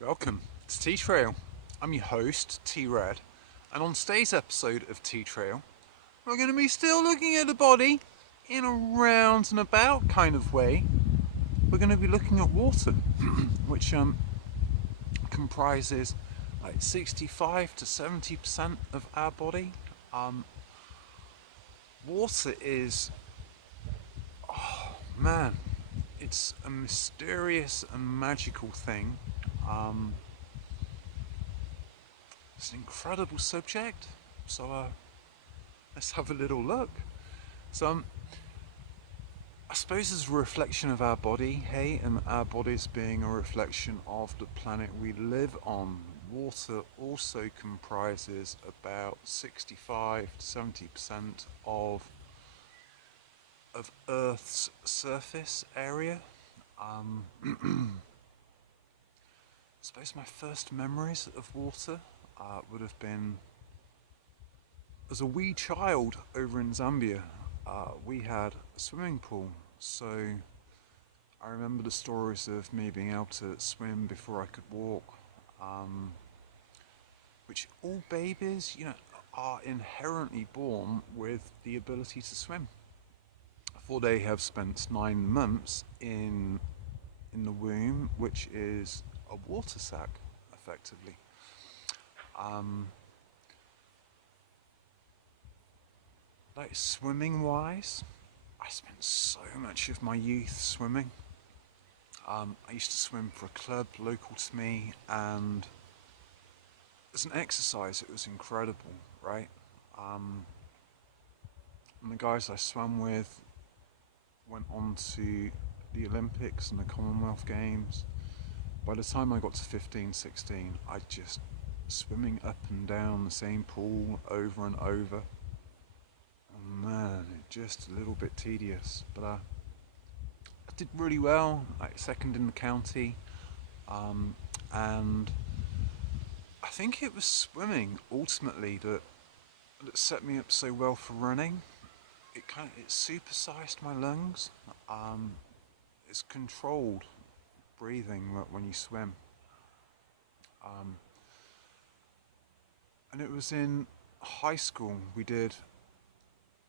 Welcome to Tea Trail. I'm your host, T Red, and on today's episode of Tea Trail, we're going to be still looking at the body in a round and about kind of way. We're going to be looking at water, which comprises like 65 to 70% of our body. Um, Water is, man, it's a mysterious and magical thing. Um, it's an incredible subject. So let's have a little look. So I suppose as a reflection of our body, hey, and our bodies being a reflection of the planet we live on, water also comprises about 65 to 70% of Earth's surface area. I suppose my first memories of water would have been as a wee child over in Zambia. We had a swimming pool, so I remember the stories of me being able to swim before I could walk, um, which all babies, are inherently born with the ability to swim. For they have spent 9 months in the womb, which is a water sac, effectively. Um, like swimming wise, I spent so much of my youth swimming. I used to swim for a club local to me, and as an exercise, it was incredible, right? Um, and the guys I swam with went on to the Olympics and the Commonwealth Games. By the time I got to 15, 16, I just swimming up and down the same pool over and over. And man, it just a little bit tedious, but I did really well, like second in the county, and I think it was swimming ultimately that set me up so well for running. It supersized my lungs. Um, it's controlled breathing when you swim. Um, and it was in high school we did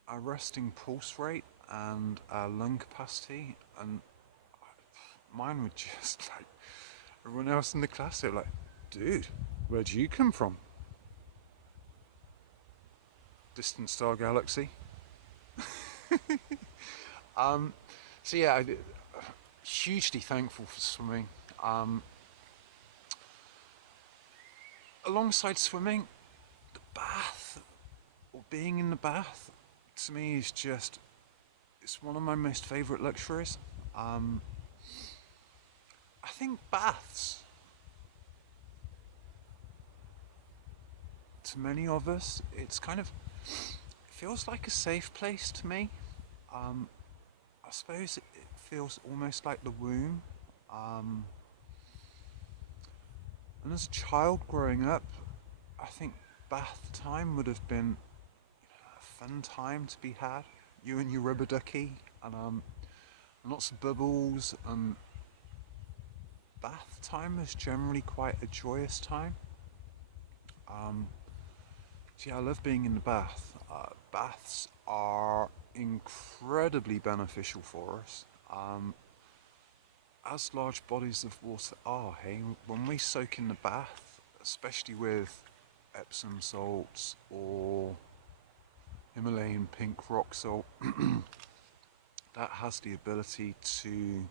our resting pulse rate and our lung capacity, and mine were just like everyone else in the class. They were like, "Dude, where'd you come from? Distant star galaxy?" Um, so yeah, hugely thankful for swimming. Um, Alongside swimming, the bath or being in the bath to me is just it's one of my most favourite luxuries. Um, I think baths to many of us it's kind of it feels like a safe place to me. Um, I suppose it feels almost like the womb. Um, and as a child growing up, I think bath time would have been a fun time to be had. You and your rubber ducky, and lots of bubbles. And bath time is generally quite a joyous time. Um, so yeah, I love being in the bath. Baths are incredibly beneficial for us. As large bodies of water are, hey, when we soak in the bath, especially with Epsom salts or Himalayan pink rock salt, that has the ability to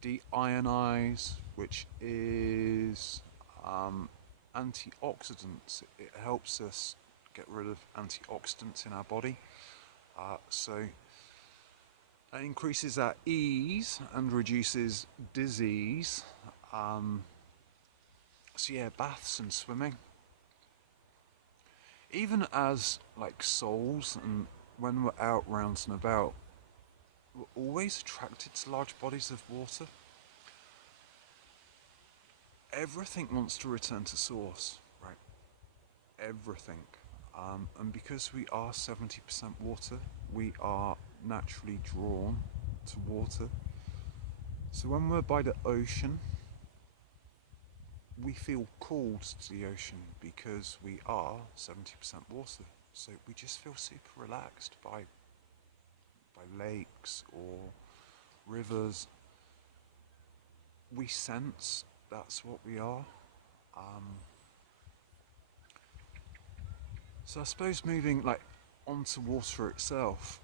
deionize, which is antioxidants. It helps us get rid of antioxidants in our body. So that increases our ease and reduces disease. Um, so yeah, baths and swimming. Even as like souls and when we're out rounds and about, we're always attracted to large bodies of water. Everything wants to return to source, right? Everything. And because we are 70% water, we are naturally drawn to water. So So when we're by the ocean, we feel called to the ocean because we are 70% water. So we just feel super relaxed by lakes or rivers. We sense that's what we are. Um, so I suppose moving like onto water itself,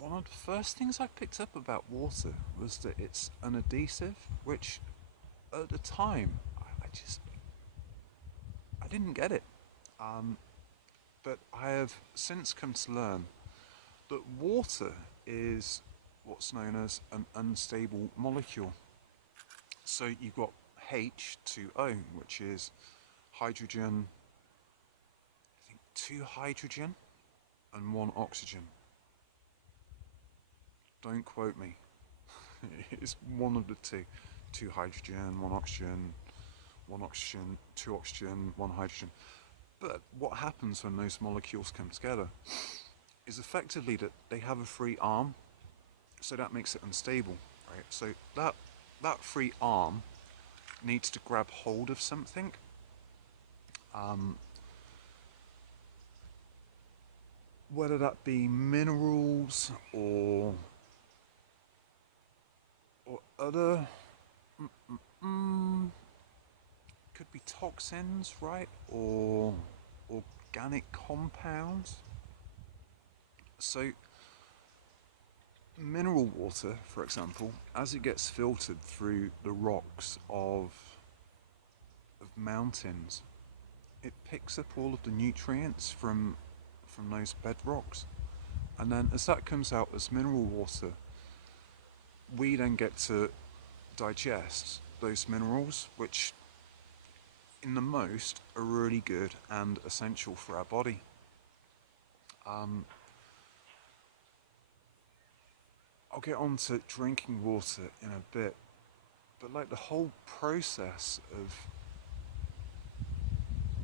one of the first things I picked up about water was that it's an adhesive, which at the time I didn't get it. Um, but I have since come to learn that water is what's known as an unstable molecule. So you've got H2O, which is hydrogen, I think two hydrogen and one oxygen. Don't quote me. It's one of the two. Two hydrogen, one oxygen, two oxygen, one hydrogen. But what happens when those molecules come together is effectively that they have a free arm, so that makes it unstable, right? So that free arm needs to grab hold of something. Um, Whether that be minerals or other, could be toxins, right? Or organic compounds. So mineral water, for example, as it gets filtered through the rocks of mountains, it picks up all of the nutrients from those bedrocks, and then as that comes out as mineral water, we then get to digest those minerals, which in the most are really good and essential for our body. Um, I'll get on to drinking water in a bit, but like the whole process of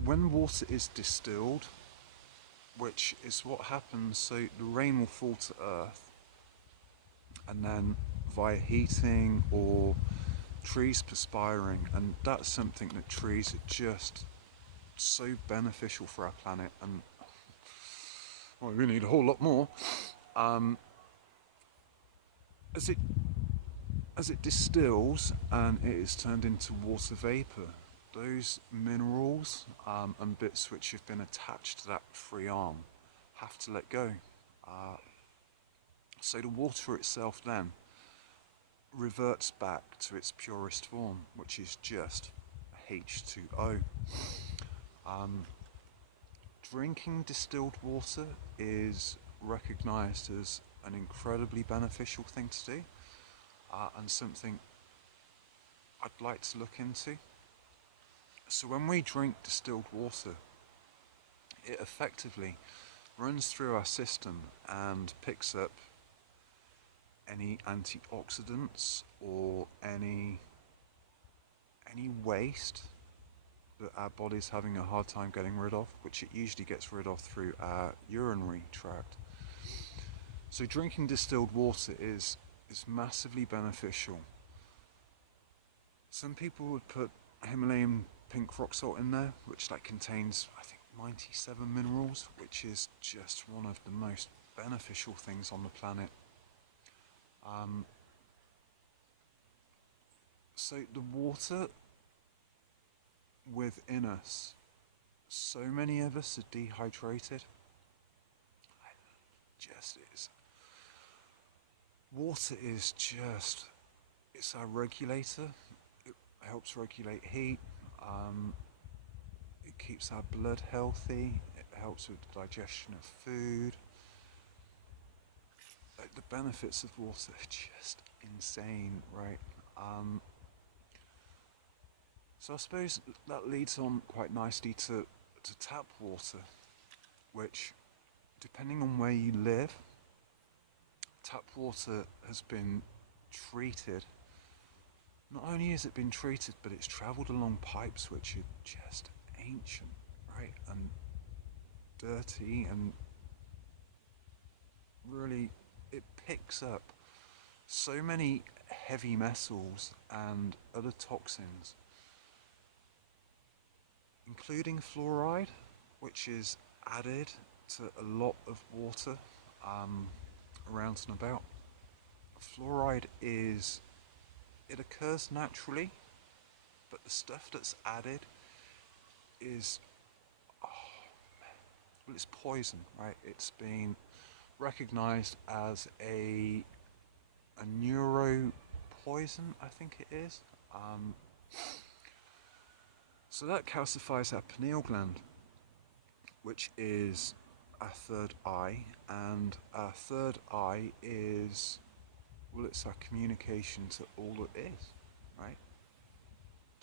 when water is distilled, which is what happens, so the rain will fall to earth, and then via heating or trees perspiring, and that's something that trees are just so beneficial for our planet, and well, we need a whole lot more. Um, as it as it distills and it is turned into water vapor, those minerals and bits which have been attached to that free arm have to let go. Uh, so the water itself then reverts back to its purest form, which is just H2O. Um, Drinking distilled water is recognized as an incredibly beneficial thing to do, and something I'd like to look into. So when we drink distilled water, it effectively runs through our system and picks up any antioxidants or any waste that our body's having a hard time getting rid of, which it usually gets rid of through our urinary tract. So drinking distilled water is massively beneficial. Some people would put Himalayan pink rock salt in there, which like contains, I think, 97 minerals, which is just one of the most beneficial things on the planet. So the water within us, so many of us are dehydrated. Just is. Water is just, it's our regulator. It helps regulate heat. It keeps our blood healthy. It helps with the digestion of food. Like, the benefits of water are just insane, right? So I suppose that leads on quite nicely to tap water, which, depending on where you live, tap water has been treated. Not only has it been treated, but it's travelled along pipes which are just ancient, right? And dirty, and really it picks up so many heavy metals and other toxins, including fluoride, which is added to a lot of water um, around and about. Fluoride it occurs naturally, but the stuff that's added is, well, it's poison, right? It's been recognized as a neuro poison, I think it is. So that calcifies our pineal gland, which is our third eye, and our third eye is, well, it's our communication to all that is, right?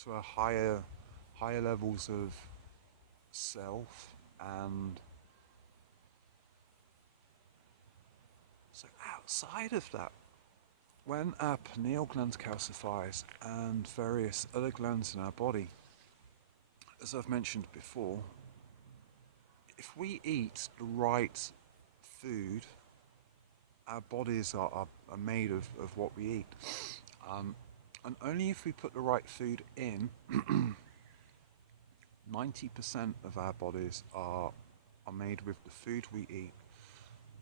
To our higher levels of self, and so outside of that, when our pineal gland calcifies and various other glands in our body, as I've mentioned before, if we eat the right food, our bodies are made of what we eat. And only if we put the right food in, 90% of our bodies are made with the food we eat.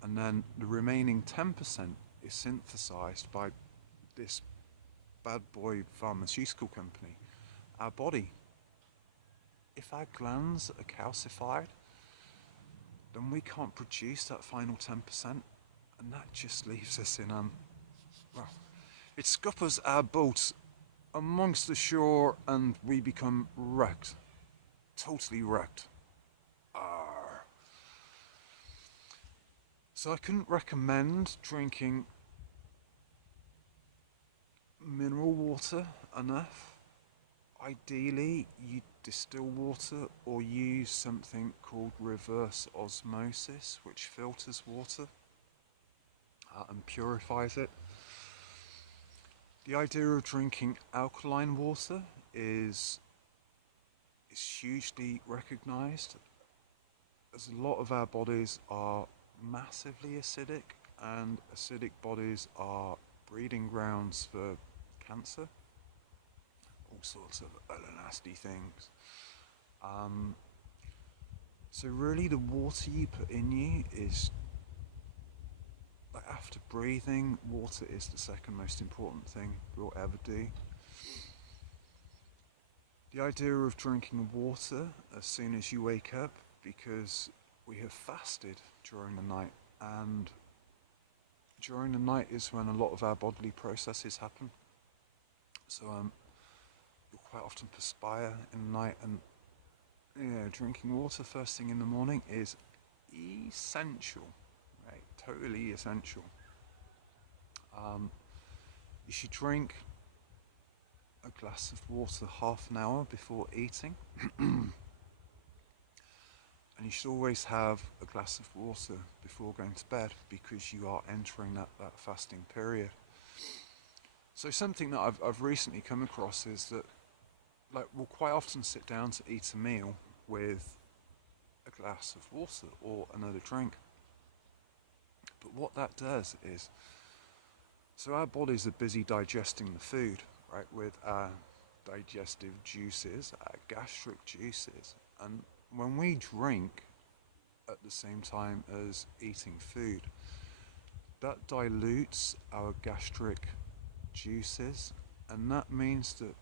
And then the remaining 10% is synthesized by this bad boy pharmaceutical company, our body. If our glands are calcified, then we can't produce that final 10%, and that just leaves us in, well, it scuppers our boat amongst the shore and we become wrecked. Totally wrecked. Arr. So I couldn't recommend drinking mineral water enough. Ideally, you distill water or use something called reverse osmosis, which filters water and purifies it. The idea of drinking alkaline water is hugely recognized, as a lot of our bodies are massively acidic, and acidic bodies are breeding grounds for cancer, all sorts of other nasty things. So really the water you put in you is, like, after breathing, water is the second most important thing we'll ever do. The idea of drinking water as soon as you wake up, because we have fasted during the night, and during the night is when a lot of our bodily processes happen. So you'll quite often perspire in the night, and yeah, drinking water first thing in the morning is essential, right? Totally essential. You should drink a glass of water half an hour before eating. And you should always have a glass of water before going to bed, because you are entering that fasting period. So something that I've recently come across is that, like, we'll quite often sit down to eat a meal with a glass of water or another drink. But what that does is, so our bodies are busy digesting the food, right, with our digestive juices, our gastric juices, and when we drink at the same time as eating food, that dilutes our gastric juices, and that means that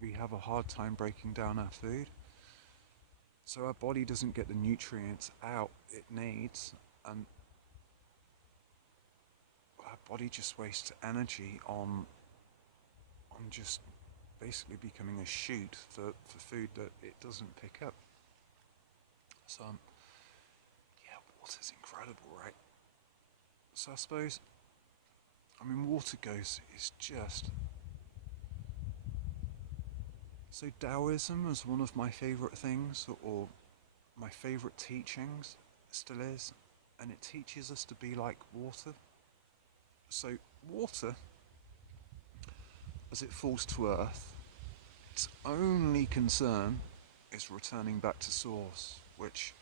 we have a hard time breaking down our food. So our body doesn't get the nutrients out it needs, and our body just wastes energy on just basically becoming a chute for food that it doesn't pick up. So yeah, water's incredible, right? So I suppose, water is just... So Taoism is one of my favourite things, or my favourite teachings, still is, and it teaches us to be like water. So water, as it falls to earth, its only concern is returning back to source, which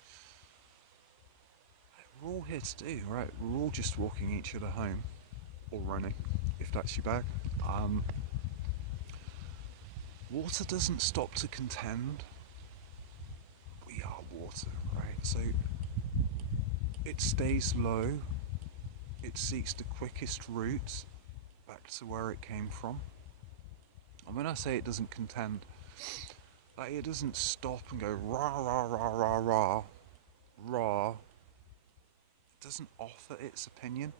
we're all here to do, right? We're all just walking each other home, or running, if that's your bag. Um, Water doesn't stop to contend. We are water, right? So it stays low, it seeks the quickest route back to where it came from. And when I say it doesn't contend, like it doesn't stop and go rah rah rah rah rah rah. It doesn't offer its opinion.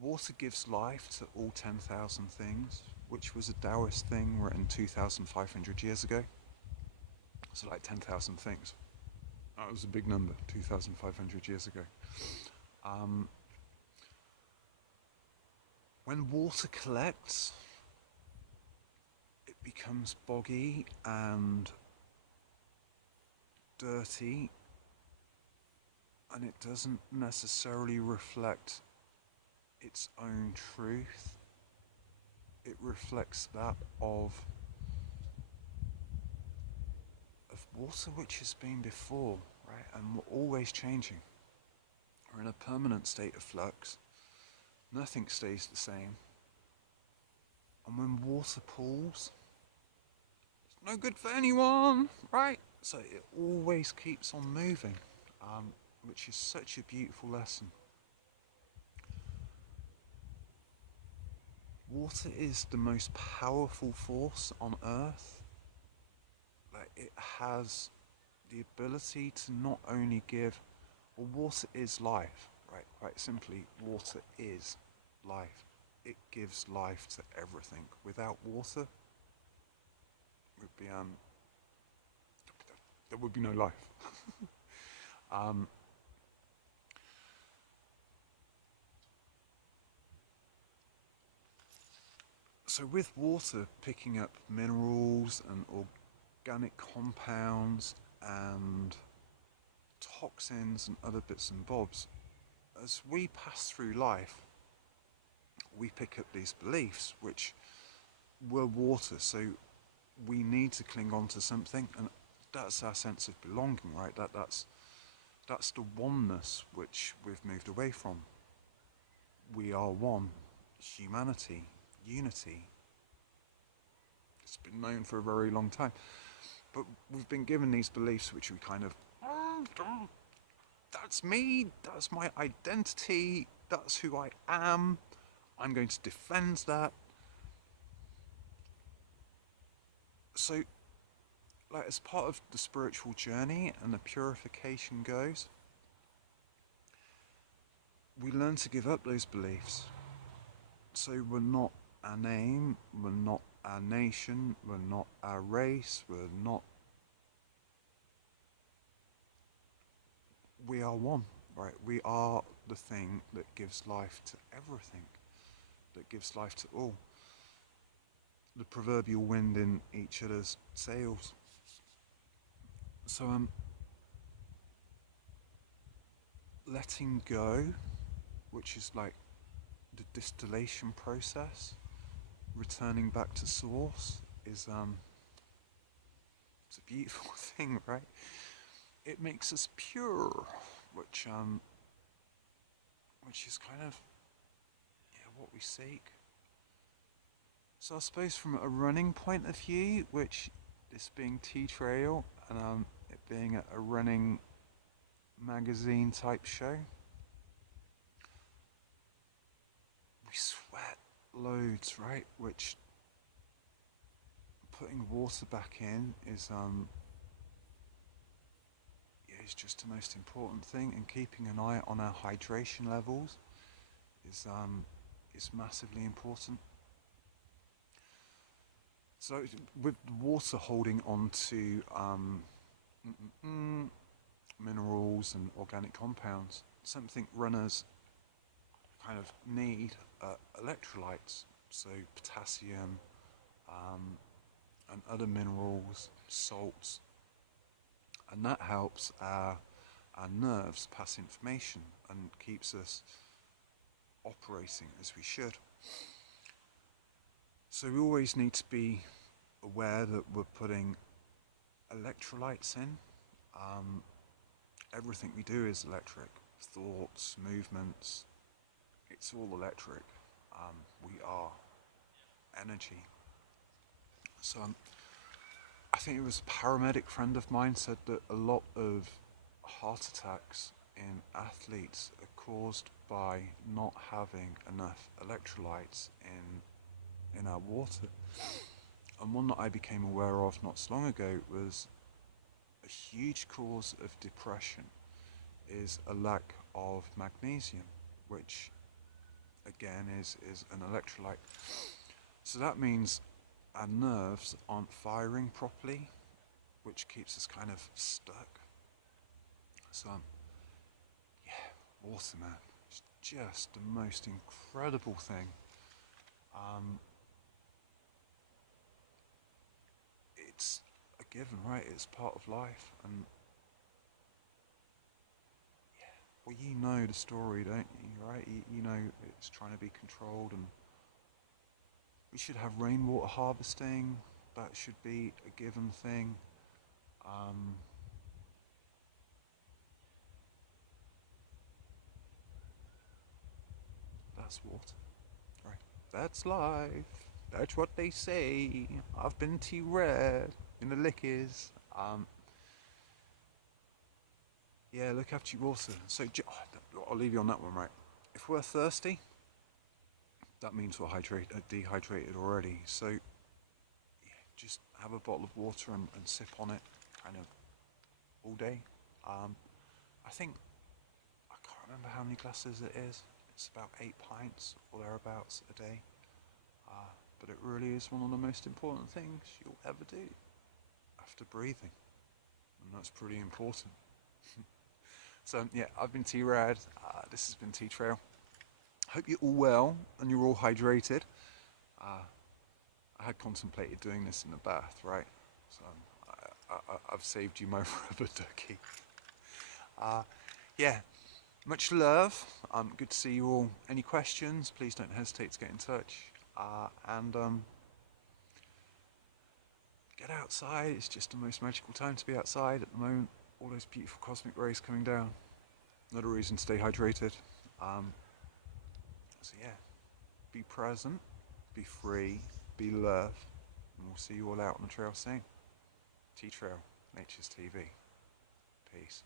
Water gives life to all 10,000 things, which was a Taoist thing written 2,500 years ago. So like 10,000 things. That was a big number, 2,500 years ago. Um, when water collects, it becomes boggy and dirty, and it doesn't necessarily reflect its own truth. It reflects that of water which has been before, right? And we're always changing. We're in a permanent state of flux. Nothing stays the same. And when water pools, it's no good for anyone, right? So it always keeps on moving, which is such a beautiful lesson. Water is the most powerful force on Earth. Like it has the ability to not only give, well, water is life, right? Quite simply, water is life. It gives life to everything. Without water, would be there would be no life. um, so with water picking up minerals and organic compounds and toxins and other bits and bobs, as we pass through life, we pick up these beliefs which were water, so we need to cling on to something, and that's our sense of belonging, right? That's the oneness which we've moved away from. We are one, humanity, unity. It's been known for a very long time, but we've been given these beliefs which we kind of, that's me, that's my identity, that's who I am, I'm going to defend that. So, like, as part of the spiritual journey and the purification goes, we learn to give up those beliefs. So we're not our name, we're not our nation, we're not our race, we are one, right? We are the thing that gives life to everything, that gives life to all. The proverbial wind in each other's sails. So letting go, which is like the distillation process, returning back to source, is it's a beautiful thing, right? It makes us pure, which is kind of, yeah, what we seek. So I suppose from a running point of view, which this being T-Trail and it being a running magazine type show, we sweat loads, right? Which putting water back in is is just the most important thing, and keeping an eye on our hydration levels is massively important. So with water holding on to minerals and organic compounds, something runners kind of need electrolytes, so potassium and other minerals, salts, and that helps our nerves pass information and keeps us operating as we should. So we always need to be aware that we're putting electrolytes in. Everything we do is electric. Thoughts, movements, it's all electric. We are. energy. So I think it was a paramedic friend of mine said that a lot of heart attacks in athletes are caused by not having enough electrolytes in our water. And one that I became aware of not so long ago was a huge cause of depression is a lack of magnesium, which again is an electrolyte. So that means our nerves aren't firing properly, which keeps us kind of stuck. So yeah, water, man, it's just the most incredible thing. Um, it's a given, right? It's part of life, and well, you know the story, don't you? Right? You know it's trying to be controlled, and we should have rainwater harvesting. That should be a given thing. Um, that's water, right? That's life. That's what they say. I've been T-Red in the Lickies. Yeah, look after your water. So I'll leave you on that one, right? If we're thirsty, that means we're dehydrated already. So yeah, just have a bottle of water and sip on it, kind of all day. Um, I think I can't remember how many glasses it is. It's about 8 pints or thereabouts a day. But it really is one of the most important things you'll ever do after breathing, and that's pretty important. So yeah, I've been T-Rad. This has been T-Trail. Hope you're all well and you're all hydrated. Uh, I had contemplated doing this in the bath, right? So I've saved you my rubber ducky. Uh, yeah, much love. Good to see you all. Any questions, please don't hesitate to get in touch. And get outside. It's just the most magical time to be outside at the moment. All those beautiful cosmic rays coming down. Another reason to stay hydrated. So yeah, be present, be free, be love, and we'll see you all out on the trail soon. T-Trail, Nature's TV. Peace.